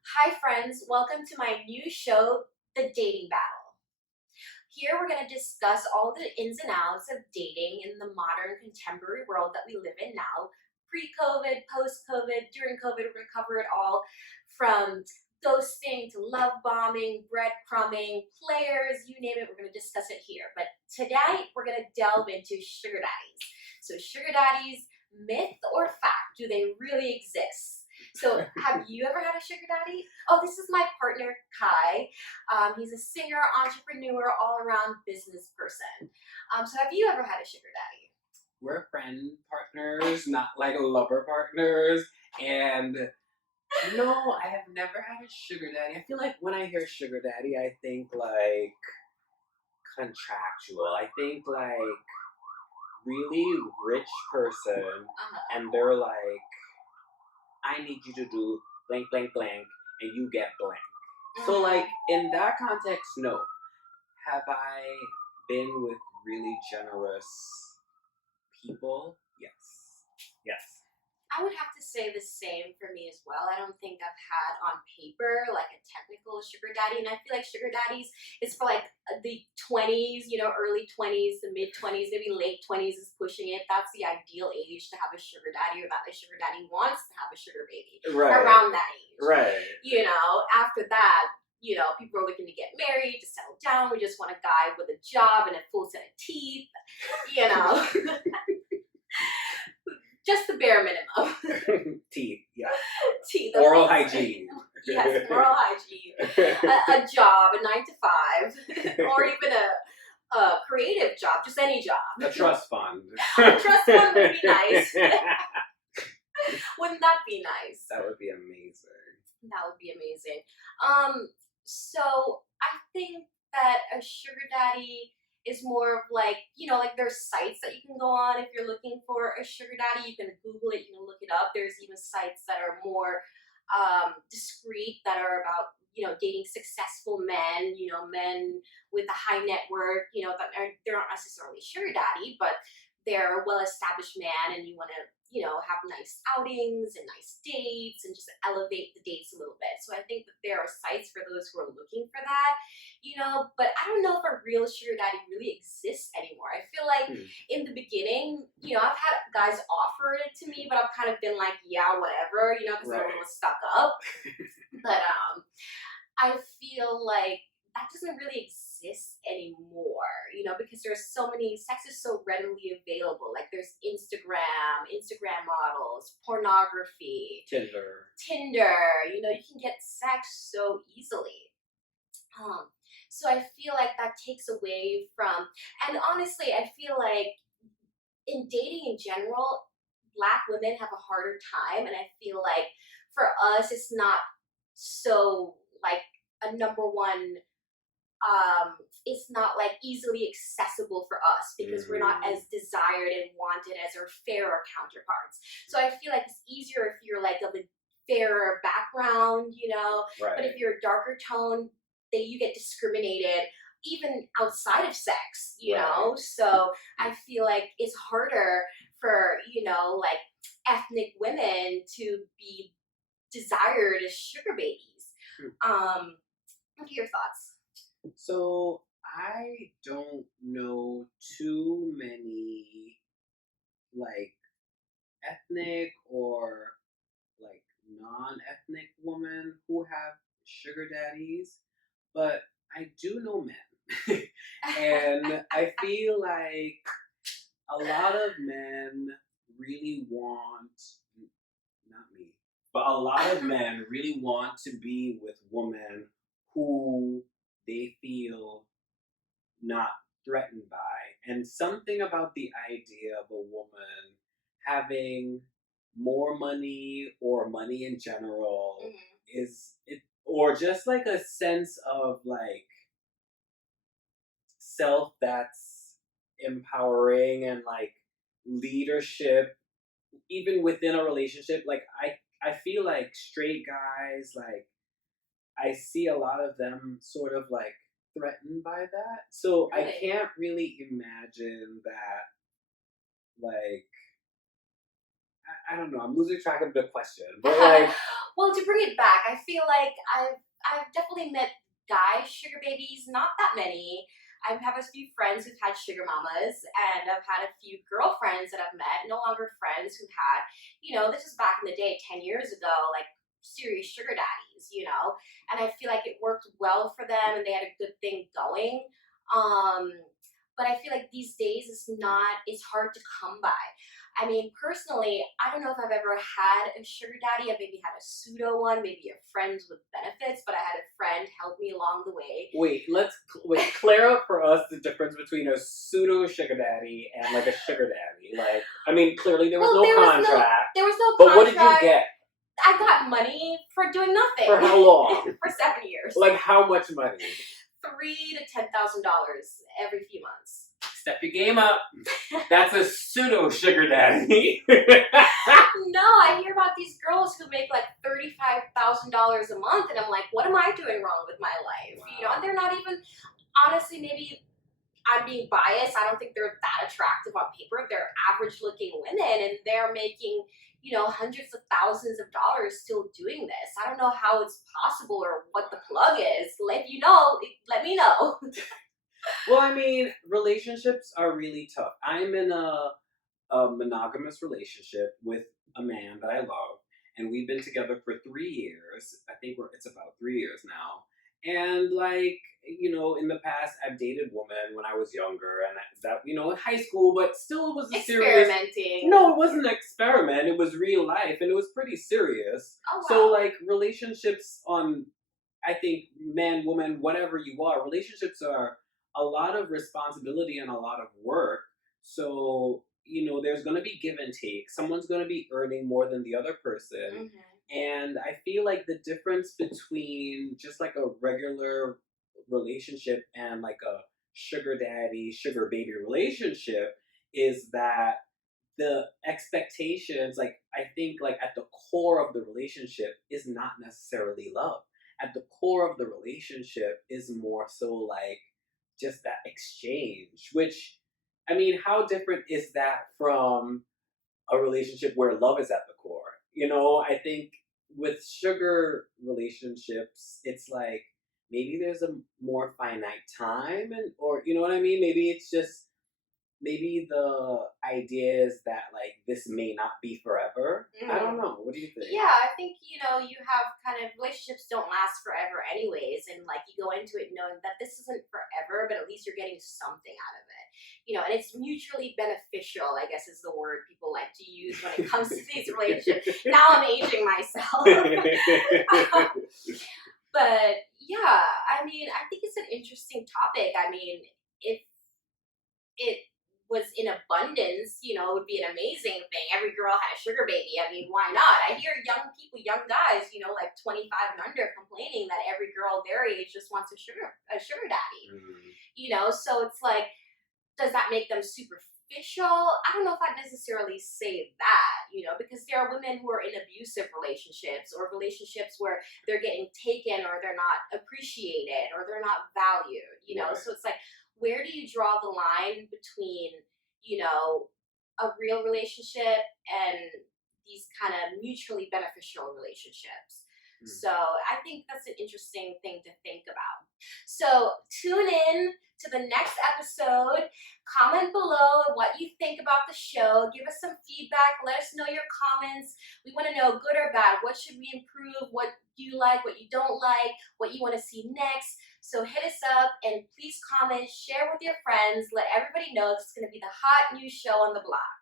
Hi, friends. Welcome to my new show, The Dating Battle. Here we're going to discuss all the ins and outs of dating in the modern contemporary world that we live in now. Pre COVID, post COVID, during COVID, we're going to cover it all from ghosting to love bombing, breadcrumbing, players, you name it, we're going to discuss it here. But today, we're going to delve into sugar daddies. So, sugar daddies, myth or fact, do they really exist? So, have you ever had a sugar daddy? Oh, this is my partner, Kai. He's a singer, entrepreneur, all around business person. So, have you ever had a sugar daddy? We're friend partners, not like lover partners. And no, I have never had a sugar daddy. I feel like when I hear sugar daddy, I think like contractual. I think like really rich person, and they're like, I need you to do blank, blank, blank, and you get blank. So, like, in that context, no. Have I been with really generous people? Yes. Yes. I would have to say the same for me as well. I don't think I've had on paper like a technical sugar daddy, and I feel like sugar daddies is for like the 20s, early 20s, the mid 20s, maybe late 20s is pushing it. That's the ideal age to have a sugar daddy, or that a sugar daddy wants to have a sugar baby. Right. Around that age. Right. After that, people are looking to get married, to settle down. We just want a guy with a job and a full set of teeth, just the bare minimum. Teeth, yeah. Teeth. Oral hygiene. Yes, oral hygiene. A job, a 9 to 5, or even a creative job, just any job. A trust fund. A trust fund would be nice. Wouldn't that be nice? That would be amazing. That would be amazing. So I think that a sugar daddy is more of like, like there's sites that you can go on if you're looking for a sugar daddy. You can Google it, you can look it up. There's even sites that are more discreet, that are about, dating successful men, men with a high net worth, they're not necessarily sugar daddy, but they're a well-established man, and you want to, have nice outings and nice dates and just elevate the dates a little bit. So I think that there are sites for those who are looking for that, but I don't know if a real sugar daddy really exists anymore. I feel like in the beginning, I've had guys offer it to me, but I've kind of been like, yeah, whatever, because I'm a little stuck up. But I feel like that doesn't really exist anymore, because there's so many, sex is so readily available. Like there's Instagram models, pornography, Tinder, you can get sex so easily. So I feel like that takes away from, and honestly, I feel like in dating in general, Black women have a harder time, and I feel like for us, it's not so like a number one, it's not like easily accessible for us, because we're not as desired and wanted as our fairer counterparts. So I feel like it's easier if you're like of a fairer background, Right. But if you're a darker tone, then you get discriminated even outside of sex, Right. So I feel like it's harder for, like ethnic women to be desired as sugar babies. What are your thoughts? So I don't know too many like ethnic or like non-ethnic women who have sugar daddies, but I do know men. And I feel like a lot of men really want, not me, but a lot of men really want to be with women who they feel not threatened by. And something about the idea of a woman having more money or money in general is it, or just like a sense of like self that's empowering and like leadership even within a relationship. Like I feel like straight guys, like I see a lot of them sort of like threatened by that. So Really? I can't really imagine that, like, I don't know, I'm losing track of the question. But like Well, to bring it back, I feel like I've definitely met guy sugar babies, not that many. I have a few friends who've had sugar mamas, and I've had a few girlfriends that I've met, no longer friends, who had, this is back in the day, 10 years ago, like serious sugar daddies, and I feel like it worked well for them and they had a good thing going. Um, but I feel like these days it's hard to come by. I mean, personally, I don't know if I've ever had a sugar daddy. I maybe had a pseudo one, maybe a friends with benefits, but I had a friend help me along the way. Wait, wait. Clear up for us the difference between a pseudo sugar daddy and like a sugar daddy. Like, I mean, clearly there was Well, no contract. there was no But what did you contract. get? I got money for doing nothing. For how long? For 7 years. Like how much money? $3,000 to $10,000 every few months. Step your game up. That's a pseudo sugar daddy. No, I hear about these girls who make like $35,000 a month, and I'm like, what am I doing wrong with my life? Wow. And they're not even, honestly, maybe I'm being biased. I don't think they're that attractive on paper. They're average looking women, and they're making, hundreds of thousands of dollars still doing this. I don't know how it's possible or what the plug is. If you know, let me know. Well, I mean, relationships are really tough. I'm in a monogamous relationship with a man that I love, and we've been together for 3 years. I think it's about 3 years now. And like, in the past, I've dated women when I was younger, and in high school, but still, it was a serious. Experimenting. No, it wasn't an experiment. It was real life, and it was pretty serious. Oh, wow. So, like, relationships I think, man, woman, whatever you are, relationships are a lot of responsibility and a lot of work. So, there's going to be give and take. Someone's going to be earning more than the other person. Mhm. And I feel like the difference between just like a regular relationship and like a sugar daddy, sugar baby relationship is that the expectations, like, I think, like, at the core of the relationship is not necessarily love. At the core of the relationship is more so like just that exchange, which, I mean, how different is that from a relationship where love is at the core? I think with sugar relationships, it's like maybe there's a more finite time, or you know what I mean? Maybe the idea is that like this may not be forever. I don't know. What do you think? Yeah, I think, you have kind of relationships don't last forever anyways. And like you go into it knowing that this isn't forever, but at least you're getting something out of it. And it's mutually beneficial, I guess is the word people like to use when it comes to these relationships. Now I'm aging myself. But yeah, I mean, I think it's an interesting topic. I mean, if it was in abundance, it would be an amazing thing. Every girl had a sugar baby. I mean, why not? I hear young people, young guys, like 25 and under, complaining that every girl their age just wants a sugar daddy. So it's like, does that make them superficial? I don't know if I'd necessarily say that, because there are women who are in abusive relationships or relationships where they're getting taken or they're not appreciated or they're not valued, Right. So it's like, where do you draw the line between, a real relationship and these kind of mutually beneficial relationships? So I think that's an interesting thing to think about. So tune in to the next episode. Comment below what you think about the show. Give us some feedback. Let us know your comments. We want to know good or bad. What should we improve? What do you like? What you don't like? What you want to see next? So hit us up and please comment, share with your friends. Let everybody know this is going to be the hot new show on the block.